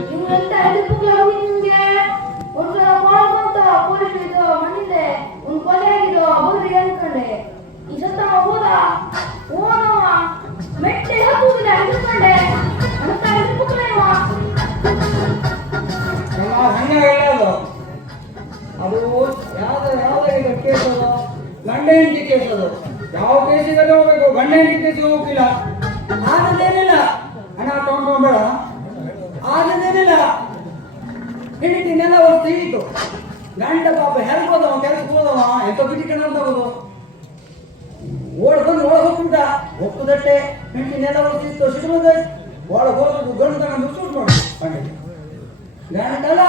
ನೀವು ಎಂತ ಎದುರು ಹೋಗಿ ನಿಮ್ಗೆ ಒಂದ್ಸಲ ಕಾಲ್ ಬಂತ ಪೊಲೀಸ್ ಇದು ಒಂದ್ ಕೊಲೆ ಆಗಿದ್ದು ಬಗ್ರಿ ಅನ್ಕೊಂಡೆ ಈ ಸತ್ತ ಹೋದ ಅಂತ ಹಂಗೆ ಹೇಳೋದು ಅದು ಯಾವ್ದು ಯಾವ್ದಾಗಿದೆ ಕೇಸ್ ಅದು ಗಂಡ ಹೆಂಡತಿ ಕೇಸ್ ಯಾವ ಕೇಸಿಗೆ ಹೋಗ್ಬೇಕು? ಗಂಡ ಹೆಂಡತಿ ಕೇಸಿಗೆ ಹೋಗಿಲ್ಲ ಆಗದೇನಿಲ್ಲ ಹಣ ತಗೊಂಡ್ಬೇಡ ಆಗದೇನಿಲ್ಲ ಹೆಂಡತಿನೆಲ್ಲ ಅವ್ರು ತೆಗೀತು ಗಂಡ ಪಾಪ ಹೆಲ್ಪ್ ಹೋದವ ಕೆಲ್ಸಕ್ಕೆ ಹೋದವ, ಎಂತ ಬಿಟ್ಟಿಕಣ ಅಂತ ಹೋದು. ಓಡ್ ಬಂದು ಒಳಗೆ ಹೋಗ್ಬಿಟ್ಟ ಒಪ್ಪದಟ್ಟೆ ಹೆಂಡತಿನೆಲ್ಲ ಅವ್ರು ಸಿಕ್ತು ಶಿಶುಮದ ಒಳಗೆ ಹೋಗೋದು ಗಂಡು ತಗೊಂಡು ಶೂಟ್ ಮಾಡಿ ಗಂಡಗೆ ಗಂಟಲ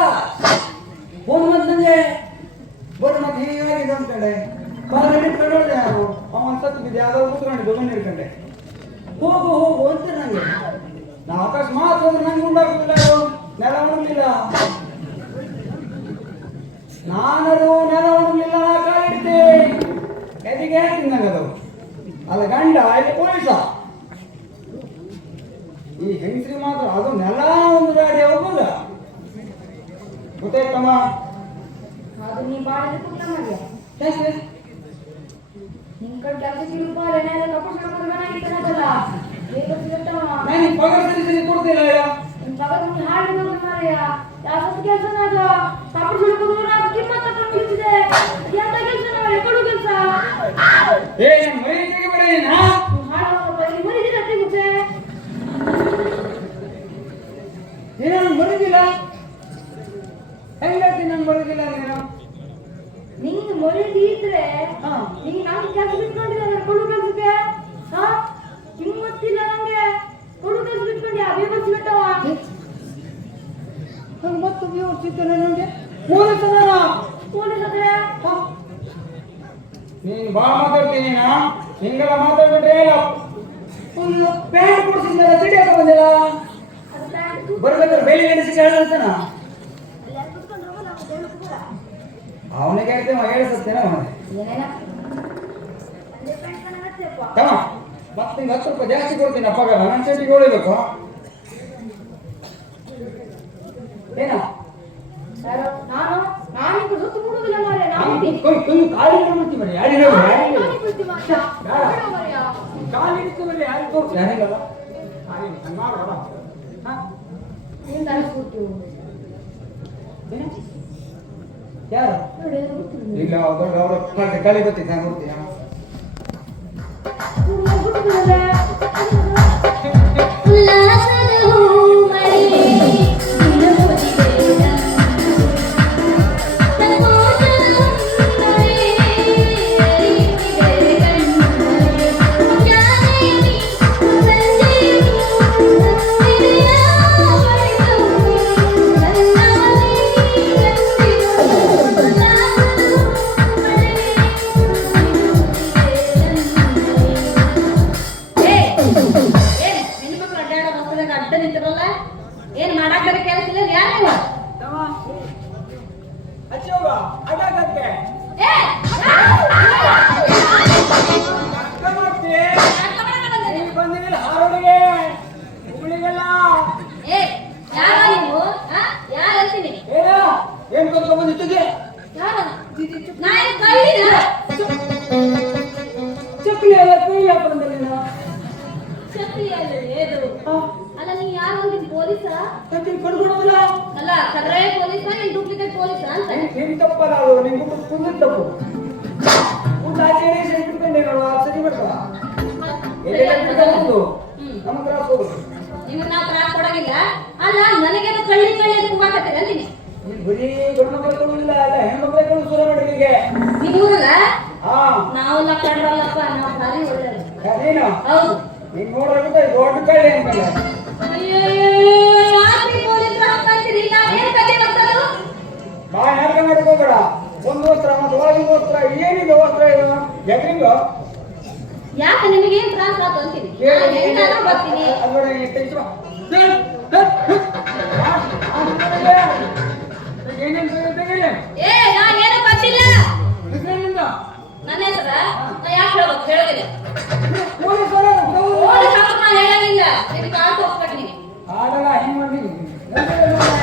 ಫೋನ್ ಬಂದಂಗೆ ಬೋರ್ಡ್ ಮತ್ತೆ ಹೀಗಾಗಿದೆ ಅಂದ್ಕೊಂಡೆ ಕಾಲ್ ಹಿಡ್ಕೊಂಡು ಯಾರು? ಅವನ್ ಸತ್ತು ಬಿದ್ದೆ ಯಾವ್ದಾದ್ರು ಕೂತ್ಕೊಂಡು ಹಿಡ್ಕೊಂಡೆ ಹೋಗು ಹೋಗು ಅಂತ ನಂಗೆ. ನಾ ಅಕಸ್ಮಾತ್ ಅಂದ್ರೆ ನಂಗೆ ಉಂಡಾಗುದಿಲ್ಲ ನೆಲ ಉಣಲಿಲ್ಲ. ನಾನದು ನೆಲ ಉಣಲಿಲ್ಲ ನಾ ಕಾಲಿಡ್ತೆ ಎದಿಗೆ ಹೇಳ್ತೀನಿ ನಂಗೆ ಅಲ್ಲ ಗಂಡ ಇಲ್ಲಿ ಪೊಲೀಸ. ಈ ಹೆಂಗಸ್ರಿ ಮಾತ್ರ ಅದು ನೆಲ ಒಂದು ಗಾಡಿ ಹೋಗುದ ಗೊತ್ತಾಯ್ತಮ್ಮ? ಅದು ನೀ ಬಾಳ ಕುಟ್ಲ ಮಾಡ್ಯ ಯಾಕೆ? ನಿಮ್ ಕಡೆ ತಪ್ಪಿಸ್ಕೊಂಡು ಬರ್ಬೇಕಾಗಿತ್ತಲ್ಲ ಬೇಗ ಸಿಗತ್ತವ ನಾನು ಪಗಾರ ಸರಿ ಸರಿ ಕೊಡ್ತಿಲ್ಲ ಅಯ್ಯೋ. ನಿಮ್ ಪಗಾರ ನೀ ಹಾಳು ಮಾರ್ಯ. ಯಾವ ಕೆಲಸ ಅದು ತಪ್ಪಿಸ್ಕೊಂಡು ನಾನು ಕಿಮ್ಮತ್ ತಗೊಂಡು ನಿಂತಿದೆ. ಎಂತ ಕೆಲಸ ನಾವು ಕೊಡು ಕೆಲಸ. ಏ ನನ್ ಮೈ ತೆಗಿಬೇಡ ನೀನ್, ಹಾ? ನೀನು ನನ್ ಮರುಗಿಲ್ಲ ಹೆಂಗೈತಿ ನನ್ ನೀನು ನಿಂಗೆ ಕೆಲಸ ಬಿಟ್ಕೊಂಡಿದ್ದೆ ಕೊಡು ಕೆಲಸಕ್ಕೆ ಹಾ ಕಿಮ್ಮತ್ತಿಲ್ಲ ನಂಗೆ ಕೊಡು ಕೆಲಸ ಬಿಟ್ಕೊಂಡು ಯಾವ ಬಸ್ ಬಿಟ್ಟವ ನಂಗೆ ಮತ್ತೆ ವ್ಯವಸ್ಥಿತನೆ ನನಗೆ ಪೊಲೀಸ್ ಅದಾನ. ಪೊಲೀಸ್ ಅದ್ರೆ ಹಾ? ನೀನು ಬಾ ಮಾತಾಡ್ತೀನಿ ನಾ ಹಿಂಗೆಲ್ಲ ಮಾತಾಡ್ಬಿಟ್ರೆ ಫುಲ್ ಪ್ಯಾಂಟ್ ಕೊಡ್ಸಿದ್ನಲ್ಲ ಚಡಿ ಹಾಕ ಬಂದಿಲ್ಲ? ಬರ್ಬೇಕಾದ್ರೆ ಬೇಲಿ ಎಣಿಸಿ ಕೇಳಂತಾನ ನಾವು ಅವನಿಗೆ ಹೇಳ್ತೇನೆ ಹತ್ತಿಯಪ್ಪ ತಮ್ಮ, ಮತ್ತೆ ಹತ್ತು ರೂಪಾಯಿ ಜಾಸ್ತಿ ಕೊಡ್ತೀನಿ ಅಪ್ಪಾಗ ನನ್ನ ಚಟಿಗೆ ಹೊಳಿಬೇಕು ಏನ? ನಾನು ನಾನು ಸುತ್ತು ಬಿಡುದಿಲ್ಲ ಮಾರ್ರೆ ನಾನು ಕಾಲಿ ಬಿಡ್ತೀನಿ ಬರೀ ಯಾರಿಗೆ ನಾನು ಬಿಡ್ತಿ ಮಾರ್ರೆ ಬೇಡ. ಮಾರ್ರೆ. ಕಾಲಿ ಹಿಡಿತು ಬರೀ ಯಾರಿಗೆ ತೋರಿಸಿ ಯಾರಿಗಲ್ಲ ಮಾಡೋಣ ನೀನ್ ತರಿಸ್ಬಿಡ್ತೀವಿ ಯಾರು? ಇಲ್ಲ ಅವ್ರ ಅವ್ರ ಬರ್ತಿದ್ದೆ ನಾನು ನೋಡ್ತೀನಿ. ಅಲ್ಲ ಕದ್ರೆ ಪೊಲೀಸ್ ನೀನ್ ಡೂಪ್ಲಿಕೇಟ್ ಪೊಲೀಸ್ ಅಂತ. ನಿನ್ ತಪ್ಪಲ್ಲ ಅದು ನಿನ್ ತಪ್ಪು. ಕುಂದ ಆಚೆನೆ ಇಟ್ಕೊಂಡೆ ನಾವು ಸರಿ ಬಿಡ್ಕೊಂಡು ನಮ್ಮ ಕ್ರಾಸ್ ಹೋಗುದು ನಿಮ್ಗೆ ನಾವು ತ್ರಾಸ ಕೊಡೋಗಿಲ್ಲ. ಅಲ್ಲ ನನಗೇನು ಕಳ್ಳಿ ಕಳ್ಳಿ ಅಂತ ಕೂಗಾಕತ್ತೀರ ಅಂತೀನಿ ಬರೀ ಗಂಡು ಮಕ್ಕಳು ಕೊಡುವುದಿಲ್ಲ ಅಲ್ಲ ಹೆಣ್ಮಕ್ಳು ಕೊಡು ಸುರ ಮಾಡಿಗೆ ನಿಮ್ಮ ಊರಲ್ಲ? ಹಾ. ನಾವೆಲ್ಲ ಕಂಡ್ರಲ್ಲಪ್ಪ ನಾವು ಭಾರಿ ಒಳ್ಳೆಯದು ನೀನು ಹೌದು. ನೀನ್ ನೋಡ್ರೆ ದೊಡ್ಡ ಕಳ್ಳಿ ಅಂತ ಬಾ ಮಾಡ್ಕೋಬೇಡ ಒಂದು ವಸ್ತ್ರ ಮತ್ತೆ ಒಳಗಿನ ವಸ್ತ್ರ ಏನಿದೆ ವಸ್ತ್ರ ಇದು? ಎದ್ರಿಂಗ ಯಾಕೆ ನಿಮಗೇನ್ ತ್ರಾಸ ಆತು ಅಂತೀನಿ ಹೆಂಗಾದ್ರೂ ಬರ್ತೀನಿ. ಏ ನಾ ಏನು ಗೊತ್ತಿಲ್ಲ. ನನ್ನ ಹೆಸರ? ನಾ ಯಾಕೆ ಹೇಳ್ಬೇಕು? ಹೇಳೋದಿಲ್ಲ. ನಾನು ನೀನು ಅಯ್ಯಯ್ಯೋ,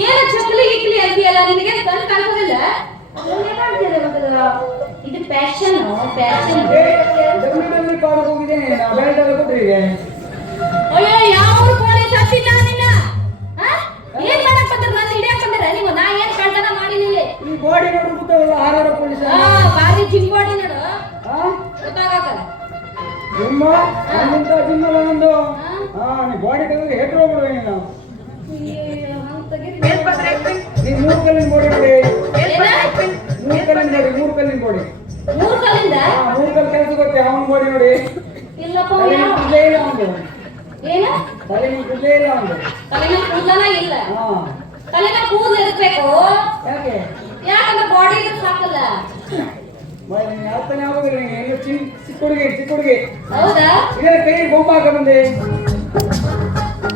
ಏನು ಚಕ್ಲಿ ಇಕ್ಲಿ ಅಂತೀಯಲ್ಲ ನಿನಗೆ ಕಣ್ ಕಾಣಿಸೋದಿಲ್ಲ ಇದು ಪ್ಯಾಷನ್ ಪ್ಯಾಷನ್ ಅಯ್ಯೋ ಯಾವ ಊರು ಪೊಲೀಸ್ ಹತ್ತಿಲ್ಲ ನಿನ್ನ? ಏನ್ ಮಾಡಕ್ ಬಂದ್ರ ನನ್ನ ಹಿಡಿಯಕ್ ಬಂದಿರ ನೀವು? ನಾ ಏನ್ ಕಳ್ತನ ಮಾಡಿಲ್ಲ. ಈ ಗೊತ್ತಾಗಲ್ಲ ಹಾರಾಡ ಪೊಲೀಸ್ ಬಾರಿ ಜಿಂಗೋಡಿ ನೋಡು. ಹಾ ಗೊತ್ತಾಗಲ್ಲ. ನಿಮ್ಮ ತಿನ್ನಲ್ಲ ಒಂದು ಹಾ. ನೀ ಬಾಡಿ ತೆಗೆದ್ರೆ ಹೆಟ್ರು ಹೋಗ್ಬಿಡುವೆ ನೀನು. ನೀ ಮೂರು ಕಲ್ಲಿನ ಗೋಡಿ ನೋಡಿ ಮೂರು ಕಲ್ಲಿನ ಗೋಡಿ ಮೂರು ಕಲ್ಲಿನ ಗೋಡಿ. ಮೂರ್ ಕಾಲಿಂದ ಹಾ ಮೂರು ಕಲ್ಲು ಕೆಲಸ ಗೊತ್ತೆ ಅವನ ಬೋಡಿ ನೋಡಿ. ಇಲ್ಲಪ್ಪ ಇಲ್ಲ ಅವನು. ಏನ? ತಲೆನ ಕೂದಲೇ ಇಲ್ಲ ಅವನು. ಕೂದಲನ ಇಲ್ಲ. ಹಾ ತಲೆನ ಕೂದಲು ಇರ್ಬೇಕು. ಯಾಕೆ? ಯಾಕಂದ್ರೆ ಬಾಡಿ ಸಾಕಲ್ಲ. ಅರ್ಥನೇ ಎಲ್ಲ ಚಿಕ್ಕ ಹುಡುಗಿ ಚಿಕ್ಕ ಹುಡುಗಿ ಹೌದಾ? ಇದರ ಕೈ ಬಂದೆ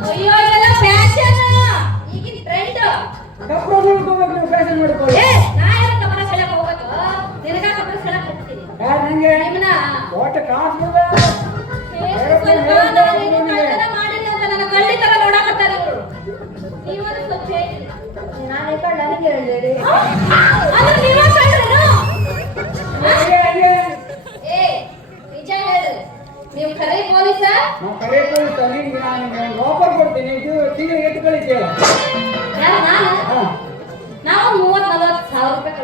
ಅಯ್ಯೋ ಇದೆಲ್ಲ ಫ್ಯಾಷನ್ ಈಗಿನ ಟ್ರೆಂಡ್ ನೋಡ್ಕೋಬೇಕು ನೀವು ಫ್ಯಾಷನ್ ಮಾಡ್ಕೊಳ್ಳಿ. ಏ ನಾ ಏನ ಕಮಲ ಸೆಳಕ್ ಹೋಗ್ಬೇಕು ನಿನಗ ಕಮಲ ಸೆಳಕ್ ಹೋಗ್ತೀನಿ ಯಾರು ನಂಗೆ? ನಿಮ್ಮನ್ನ ಒಟ್ಟು ಕಾಸು ಬಿಡ ಎಷ್ಟು ಸ್ವಲ್ಪ ನಾನು ಕಳ್ಳಿ ನೀವ ನಾವು ಮೂವತ್ ನಲವತ್ತು ಸಾವಿರ ರೂಪಾಯಿ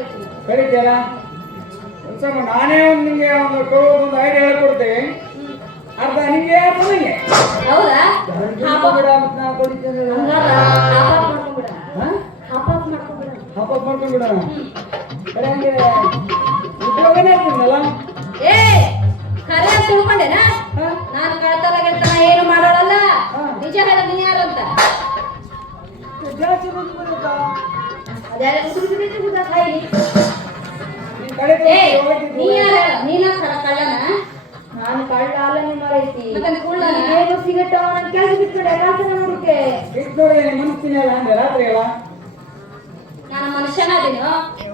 ಒಂದು ಸ್ವಲ್ಪ ನಾನೇ ಒಂದು ನಿಮಗೆ ಒಂದು ಐಡಿಯಾ ಹೇಳ್ಕೊಡ್ತೀನಿ ಅರ್ಧ ನಿಮಗೆ ನನಗೆ ಹೌದಾ? ಹಾಪ ಬಿಡ ಮತ್ತೆ ನಾವು ಕೊಡ್ತೀನಿ ಹಾಪಾಪ್ ಮಾಡ್ಕೊಂಡ್ಬಿಡ. ಹಾಂ? ಹಾಪಾಪ್ ಮಾಡ್ಕೊಂಡ್ಬಿಡ ಹಬ್ಬ ಮಾಡ್ಕೊಂಡ್ಬಿಡೋಣ? ಕಡೆ ಹಂಗೆ ಉದ್ಯೋಗನೇ ಏ ಕರೆ ಅಂತ ತಿಳ್ಕೊಂಡೆನಾ? ನಾನು ಕಳ್ತನ ಏನು ಮಾಡೋಳಲ್ಲ? ಹಾ. ನಿಜ ಹೇಳ ನೀನ್ ಯಾರು ಅಂತ? ಜಾಸ್ತಿ ಬಂದು ಬರುತ್ತಾ ಅದ್ಯಾರ ಕೂಡ ಕಡೆ ನೀನ ನಾನು ಕಳ್ಳ ಅಲ್ಲ ನಿಮ್ಮ ರೈತಿ ಏನು ಸಿಗಟ್ಟವ ನನ್ನ ಕೆಲಸ ಬಿಟ್ಕೊಂಡೆ ಕೆಲಸ ನೋಡಕ್ಕೆ ನೋಡಿ ನೀನ್ ರಾತ್ರಿ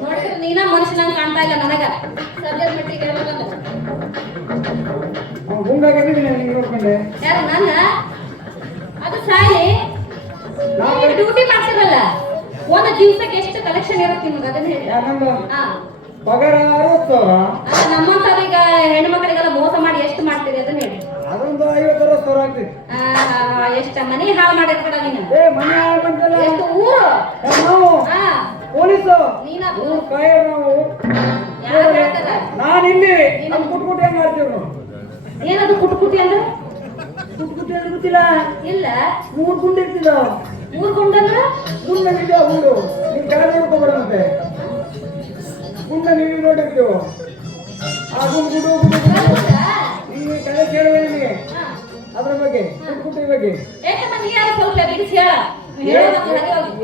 ನೋಡಿದ್ರೆ ನೀನ ಮನುಷ್ಯನಂಗ್ ಕಾಣ್ತಾ ಇಲ್ಲ ನನಗ ಸದ್ಯದ ಮಟ್ಟಿಗೆ ಯಾರು ನನ್ನ? ಅದು ಸಾಯಿ ನೀವು ಡ್ಯೂಟಿ ಮಾಡ್ತಿರಲ್ಲ ಒಂದು ದಿವಸಕ್ಕೆ ಎಷ್ಟು ಕಲೆಕ್ಷನ್ ಇರುತ್ತೆ ನಿಮ್ಗೆ? ಅದನ್ನ ಹೇಳಿ. ಯಾಕಂದ್ರೆ ಹಾ. ಪಗಾರ ಅರವತ್ತು ಸಾವಿರ. ಅಲ್ಲ ನಮ್ಮಂತವ್ರೀಗ ಹೆಣ್ಮಕ್ಳಿಗೆಲ್ಲ ಮೋಸ ಮಾಡಿ ಎಷ್ಟು ಮಾಡ್ತೀರಿ ಅದನ್ನ ಹೇಳಿ. ಅದೊಂದು ಐವತ್ತು ಅರವತ್ತು ಸಾವಿರ ಆಗ್ತೈತಿ. ಆ, ಎಷ್ಟ ಮನಿ ಹಾಳು ಮಾಡಿರ್ಬೇಡ ನೀನು. ಏ ಮನೆ ಆಗ್ಬಂತಲ್ಲ ಎಷ್ಟು ಊರು? ನಾವು ಹಾ ಪೊಲೀಸು. ನೀನ ಊರು ಕಾಯರ್ ನಾವು. ಯಾರು ಹೇಳ್ತಾರ? ನಾನು ಇಲ್ಲಿ ಮಾಡ್ತೀವಿ ನಾವು ಏನದು ಕುಟ್ ಕುಟಿ ಅಂದ್ರೆ? ಕುಟ್ಕುಟಿ ಅಂದ್ರೆ ಗೊತ್ತಿಲ್ಲ. ಇಲ್ಲ. ಮೂರು ಗುಂಡು ಗುಂಡಂದ್ರ ಗುಂಡ ನಿಜ ಗುಂಡು ನೀವು ಕೆಳಗೆ ಮತ್ತೆ ಗುಂಡ ನೀವು ನೋಡಿರ್ತೀವಿ ಆ ಗುಂಡು ಗುಂಡು ಗುಂಡು ಗುಂಡು? ನೀವು ಕಲೆ ಕೇಳುವೆ ನಿಮಗೆ. ಅದ್ರ ಬಗ್ಗೆ ಕುಟ್ಟಿ ಬಗ್ಗೆ.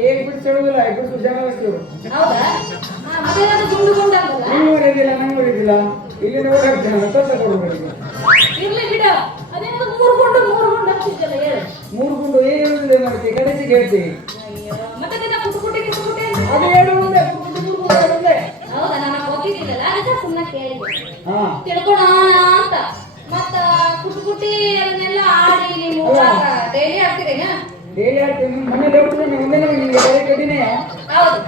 ಏನ್ ಬಿಡಿಸಿ ಹೇಳುದಿಲ್ಲ ಬಿಡಿಸು ಜನ ಅಷ್ಟು. ಹೌದಾ? ಹಾ, ಮತ್ತೆ ಏನಾದ್ರು ಗುಂಡು ಗುಂಡು ಆಗ್ತದಾ? ನಂಗೆ ಇದಿಲ್ಲ ನಂಗೆ ಇದಿಲ್ಲ ಇಲ್ಲಿಂದ ಓಡಾಡ್ತೇನೆ ತೊಂದ ಕೊಡ್ಬೇಕು ಇರ್ಲಿ ಬಿಡು. ಅದೇನದು ಮೂರು ಗುಂಡು ಮೂರು ಗುಂಡು ಹಚ್ಚಿದ್ದಲ್ಲ ಹೇಳು. ಮೂರು ಗುಂಡು ಏನ್ ಹೇಳುದಿಲ್ಲ ಮಾಡ್ತಿ ಕನಸಿಗೆ ಹೇಳ್ತಿ ಮತ್ತೆ ದಿನ ಕುಟು ಕುಟಿ ಕುಟು ಕುಟಿ ಅಂತ. ಅದು ಹೇಳುವುದೇ ಕುಟ್ಟಿ ಮೂರು ಗುಂಡು ಹೇಳುವುದೇ. ಹೌದಾ ನನಗೆ ಗೊತ್ತಿದ್ದಿಲ್ಲಲ್ಲ ಅದಕ್ಕೆ ಸುಮ್ಮನೆ ಕೇಳಿದೆ ಅಂತ. ಮತ್ತ ಕುಟು ಕುಟಿ ಅದನ್ನೆಲ್ಲ ಆಡಿ ನೀವು ಡೈಲಿ ಆಡ್ತೀರೇನ ಡೈಲಿ ಹೋಗ್ತೀನಿ ಒಂದೇ ನಿಮಗೆ ಬೇರೆ ಹೌದು.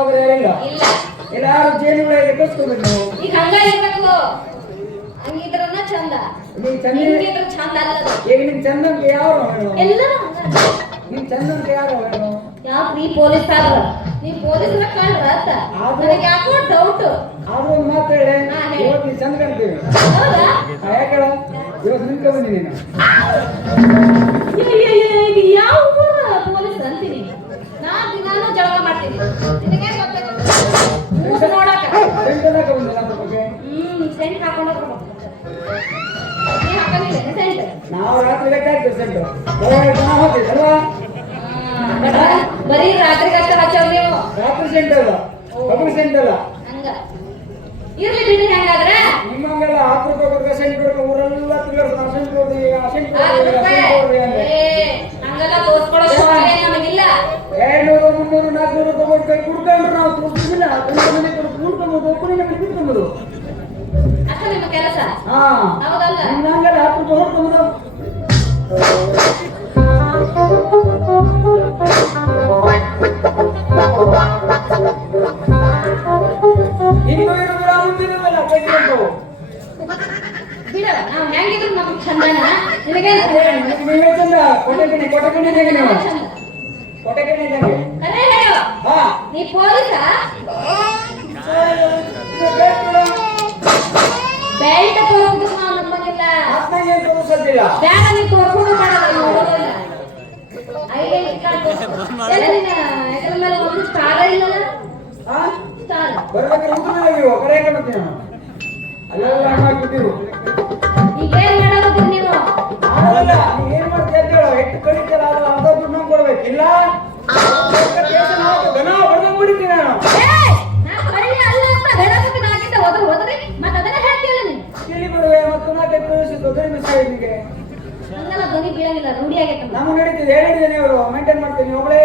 ಆದ್ರೆ ಹೇಳಿಲ್ಲ ಇಲ್ಲ. ಯಾರು ಜೇನುಗಳ ಕಸ್ಕೋಬೇಕು ನೀವು ಈಗ ಹಂಗ ಇರ್ಬೇಕು. ಹಂಗಿದ್ರನ್ನ ಚಂದ. ನೀನ್ ಚಂದ ಹಿಂಗಿದ್ರ ಚಂದ ಅಲ್ಲದು. ಈಗ ನಿನ್ ಚಂದನ್ಗೆ ಯಾವ ನಿನ್ನ ಎಲ್ಲರೂ ನಿನ್ ಯಾರು ಯಾಕೆ ನೀ ಪೊಲೀಸ್ ಆದ್ರ ನೀ ಪೊಲೀಸ್ ಕಂಡ್ರ ಅಂತ. ನನಗೆ ಯಾಕೋ ಡೌಟ್ ಆದ್ರೂ ಒಂದು ಮಾತು ಹೇಳಿ. ಇವತ್ತು ನೀನ್ ಚಂದ ಕಾಣ್ತೀವಿ ಹೌದಾ? ಯಾಕೆ ಇವತ್ತು ಬಂದಿ ನೀನು ಇದು ಯಾವ ಪೊಲೀಸ್ ಅಂತೀನಿ? ನಾ ದಿನಾನು ಜಳಕ ಮಾಡ್ತೀನಿ. ನಿನಗೆ ಗೊತ್ತಾಗುತ್ತೆ ನೋಡಕ. ಹ್ಮ್ ಸೆಂಟ್ ಹಾಕೊಂಡು ನೀ ನಾವು ರಾತ್ರಿ ಹಾಕ್ತೀವಿ ಸೆಂಟು ಹೋಗ್ತೀವಿ ಅಲ್ವಾ? ಬರೀ ಹಚ್ಚೋರು ನೀವು. ರಾತ್ರಿ ಸೆಂಟ್ ಅಲ್ಲ ಕಬ್ಬು ಸೆಂಟ್ ಅಲ್ಲ. ಇರ್ಲಿ ಬಿಡಿ ಹೆಂಗಾದ್ರೆ. ನಿಮ್ಮಂಗೆಲ್ಲ ಹತ್ತು ರೂಪಾಯಿ ಕೊಡ್ಬೇಕು ಸೆಂಟ್ ಕೊಡ್ಬೇಕು ಊರೆಲ್ಲ ತಿರ್ಗಾಡ್ತಾರೆ ಸೆಂಟ್ ಕೊಡ್ತೀವಿ ಆ ಸೆಂಟ್ ಕೊಡ್ತೀವಿ ಹಂಗೆಲ್ಲ ತೋರ್ಸ್ಕೊಳ್ಳೋ ನಮಗಿಲ್ಲ. ಎರಡ್ನೂರು ಮುನ್ನೂರು ನಾಲ್ಕುನೂರು ತಗೊಂಡು ಕೈ ಕುಡ್ಕೊಂಡ್ರೆ ನಾವು ತೋರಿಸಿಲ್ಲ ಕುಡ್ಕೊಂಡು ಮನೆ ಕುಡ್ಕೊಂಬೋದು ಅಷ್ಟ ನಿಮ್ಮ ಕೆಲಸ? ಹೌದಲ್ಲ? ಹಂಗಲ್ಲ ಕೊಟ್ಟು ನಾವು ಹೆಂಗಿದ್ರು ನಮ್ಗೆ ಚಂದನ. ನಿನಗೆ ನೀವೇ ಚಂದ ಕೊಟ್ಟೆ ಕೊಟ್ಟೆ ಕಣ್ಣಿದ್ದಂಗೆ ನೀವು? ನೀವು ಕರೆ ನಾನು ಅಲ್ಲೆಲ್ಲ ಹಣ್ಣು ಹಾಕ್ಬಿಟ್ಟಿರು. ಈಗ ಏನ್ ಮಾಡೋದು ನೀವು? ಆಗಲ್ಲ ನೀವ್ ಏನ್ ಮಾಡ್ತೀಯ ಅಂತ ಹೇಳು. ಎಷ್ಟು ಕಡಿತೀರ ಅದು ಅರ್ಧ ದುಡ್ಡು ನಮ್ಗೆ ಕೊಡ್ಬೇಕಿಲ್ಲ ಕೇಸ ನಾವು ದನ ಹೊಡೆದಂಗ್ ಬಿಡ್ತೀನಿ ನಾನು. ಮತ್ತೆ ತಿಳಿ ಬಿಡುವೆ ಮತ್ತು ದೊಡ್ಡ ಮಿಸ್ ಆಗಿದೆ ನಿಮಗೆ ಧ್ವನಿ ಬೀಳಂಗಿಲ್ಲ ರೂಢಿ ಆಗೈತೆ ನಮ್ಗೆ. ನಡೀತಿದೆ. ಹೇಳಿದ್ದೀನಿ ಅವರು ಮೇಂಟೈನ್ ಮಾಡ್ತೀನಿ. ಒಬ್ಬಳೇ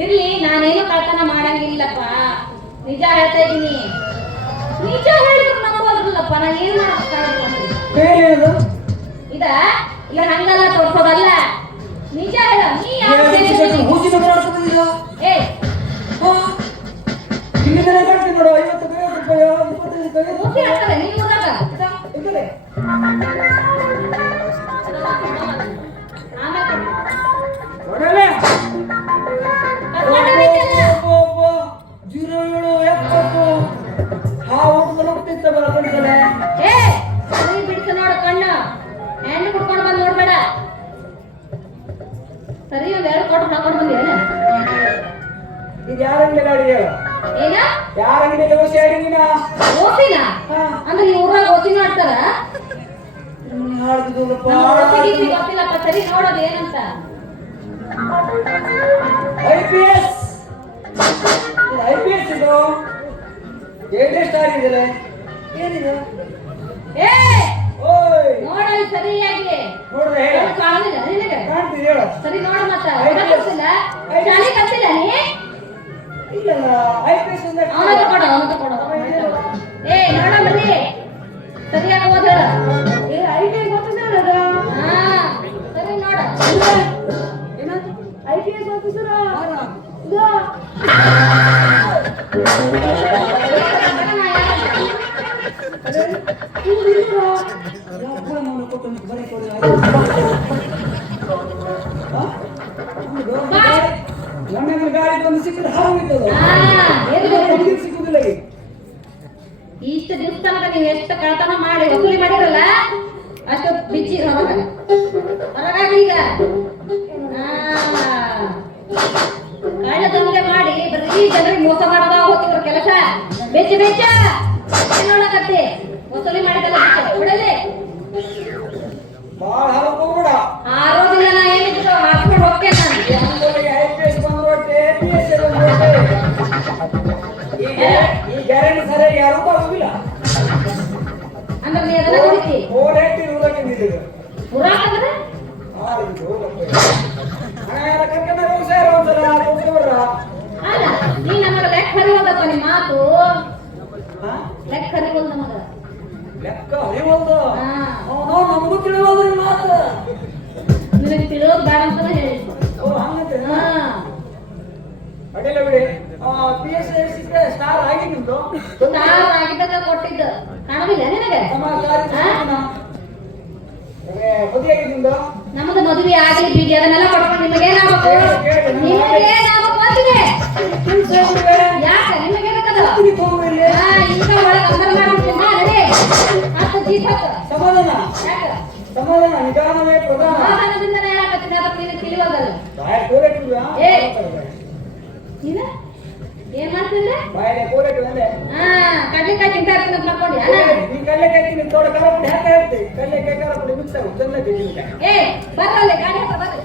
ಇರ್ಲಿ ನಾನೇನು ಕಳ್ತನ ಮಾಡಂಗಿಲ್ಲಪ್ಪ. ನಿಜ ಹೇಳ್ತಾ ಇದ್ದೀನಿ ನಿಜ ಹೇಳಿದ್ರು ನಂಬೋದ್ರಲ್ಲಪ್ಪ ನಾನು ಏನ್ ಮಾಡ್ತಾ ಹೇಳಿ ಇದ ಇಲ್ಲ ಹಂಗಲ್ಲ ತೋರ್ಸೋದಲ್ಲ. ನಿಜ ಹೇಳ ನೀ ಯಾವ ಏ. ಇಲ್ಲಿ ದಿನ ಕಟ್ತೀನಿ ನೋಡು ಐವತ್ತು ರೂಪಾಯಿ ಇಪ್ಪತ್ತೈದು ರೂಪಾಯಿ. ಊಟದಲ್ಲಿ ಹೋಗ್ತಿತ್ತ ಬರ ಕಣ್ಸಲೆ ಏ ಸರಿ ಬಿಡಿಸಿ ನೋಡು ಕಣ್ಣು. ಹೆಣ್ಣು ಕುಡ್ಕೊಂಡು ಬಂದು ನೋಡ್ಬೇಡ. ಸರಿ ಒಂದ್ ಎರಡು ಕೊಟ್ಟು ಹಾಕೊಂಡು ಬಂದಿಯಲ್ಲ ಇದು ಯಾರ ಅಂಗಡಿ ಏನ ಯಾರ ಅಂಗಡಿ ದೋಸೆ ಅಡಿಗಿನ ಓಸಿನ? ಅಂದ್ರೆ ಈ ಊರಾಗ ಗೊತ್ತಿಲ್ಲಪ್ಪ. ಸರಿ ನೋಡೋದು ಏನಂತ. I P S. I P S ಇದು? ಏಳನೇ ಸ್ಟಾರ್ ಏನಿದು? ಏ! ಓಯ್! ನೋಡಲ್ಲಿ ಸರಿಯಾಗಿ. ನೋಡ್ದೆ ಹೇಳ. ಕಾಣಲಿಲ್ಲ ನಿನಗೆ? ಕಾಣ್ತಿದೆ ಹೇಳು. ಸರಿ ನೋಡ ಮತ್ತ. ಓದ ಕಲ್ಸಿಲ್ಲ ಶಾಲೆ ಕಲ್ಸಿಲ್ಲ ನೀ? ಇಲ್ಲಲ್ಲ ಗಾಳಿ ಬಂದು ಸಿಕ್ಕಿದ್ರೆ ಹಾವು ಸಿಕ್ಕುದಿಲ್ಲ ಇಷ್ಟು ದಿವಸ ನೀವು ಎಷ್ಟು ಕಳ್ತನ ಮಾಡಿ ವಸೂಲಿ ಮಾಡಿರಲ್ಲ ಅಷ್ಟು ಬಿಚ್ಚಿ ಹೊರಗ ಹೊರಗಾಗಿ ಈಗ. ಕಾಳ ದಂಗೆ ಮಾಡಿ ಬರೀ ಜನರಿಗೆ ಮೋಸ ಮಾಡದ ಹೋಗ್ತಿವ್ರ ಕೆಲಸ. ಬೆಚ್ಚ ಬೆಚ್ಚ. ನೋಡಕತ್ತೆ ವಸೂಲಿ ಮಾಡಿದಲ್ಲ ಬಿಡಲಿ. ಆರೋದಿಲ್ಲ ನಾ ಏನಿದ್ರು ಹಾಕೊಂಡು ಹೋಗ್ತೇನೆ ನಾನು. ಈ ಗ್ಯಾರಂಟಿ ಸರಿಯಾಗಿ ಯಾರು ತಗೋಗಿಲ್ಲ ಅಂದ್ರೆ? ನೀ ಅದನ್ನ ಕುಡಿತಿ ಓರ್ ಮುರಾಕ್ ಅಂದ್ರೆ ಸೇರು. ಅಲ್ಲ ನೀ ನಮಗ ಲೆಕ್ಕ ಹರಿವದಪ್ಪ ನಿಮ್ಮ ಮಾತು? ಹಾ? ಲೆಕ್ಕ ಹರಿವಲ್ ನಮಗ ಲೆಕ್ಕ ಹರಿವಲ್ದು. ಅವನು ನಮಗೂ ತಿಳಿಯೋದ್ರ ಮಾತು. ನಿನಗೆ ತಿಳಿಯೋದು ಬೇಡ ಅಂತ ಹೇಳಿ ಹಂಗಂತೆ ಹಾ. ಅಡ್ಡಿಲ್ಲ ಬಿಡಿ. ಪಿ ಎಸ್ ಸಿಕ್ಕರೆ ಸ್ಟಾರ್ ಆಗಿ ನಿಮ್ದು. ಸ್ಟಾರ್ ಆಗಿದ್ದಾಗ ಕೊಟ್ಟಿದ್ದು. ಕಾಣಲಿಲ್ಲ ನಿನಗೆ? ಮದುವೆ ನಿಮ್ದು? ನಮ್ಮದು ಮದುವೆ ಆಗಲಿ ಬೀದಿ ಅದನ್ನೆಲ್ಲ ಕೊಡ್ಕೊಂಡು ನಿಮಗೆ ಏನಾಗಬೇಕು ನಿಮಗೆ ಏನಾಗಬೇಕು ಅಂತಿದೆ ಯಾಕೆ ನಿಮಗೆ ಒಳಗೆ ಹತ್ತು ಸಮಾಧಾನ. ಸಮಾಧಾನ ನಿಧಾನವೇ ಪ್ರಧಾನ. ಸಮಾಧಾನದಿಂದನೇ ಹೇಳಕತ್ತೀನಿ ಅದಕ್ಕೆ ನಿನಗೆ ತಿಳಿಯೋದಲ್ಲ ಏ. ನೀನ? ಮಾಡ್ತಿದ್ದೆ ಬಾಯಲೆ ಕೋರೆಟ್ಟು ಅಂದೆ ಹಾ ಕಡ್ಲಿಕಾಯಿ ತಿಂತಾ ಇರ್ತೀನಿ ಅಂತ ಮಾಡ್ಕೊಂಡ್ಯಾ ಈ ಕಡ್ಲೆಕಾಯಿ ತಿನ್ನಿ ತೋಡ ಹಾಕಿ ಕಡ್ಲೆಕಾಯಿ ಕರಪುಡಿ ಮಿಕ್ಸ್ ಆಗುತ್ತೆ ಏ ಬರಲ್ಲ ಗಾಡಿ ಹತ್ರ ಬರ್ರಿ